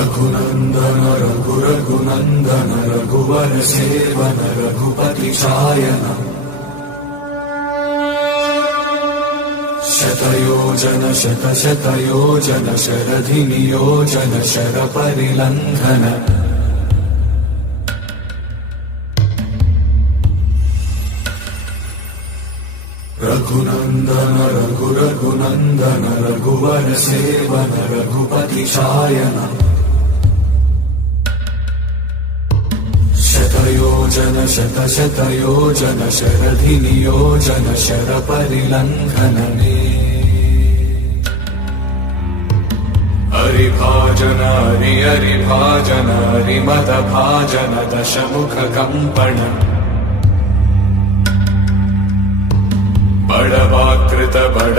रघुनन्दन रघुनन्दन रघुवर सेवन रघुपति चायन शतयोजन शतशतयोजन शरधि नियोजन शरपरिलङ्घन रघुनन्दन रघुनन्दन रघुवर सेवन रघुपति चायन शतयोजन शतशतयोजन शरधि नियोजन शरपरिलङ्घनने हरिभाजन हरिभाजन हरिमदभाजन दशमुख कंपन बड़वाकृत बड़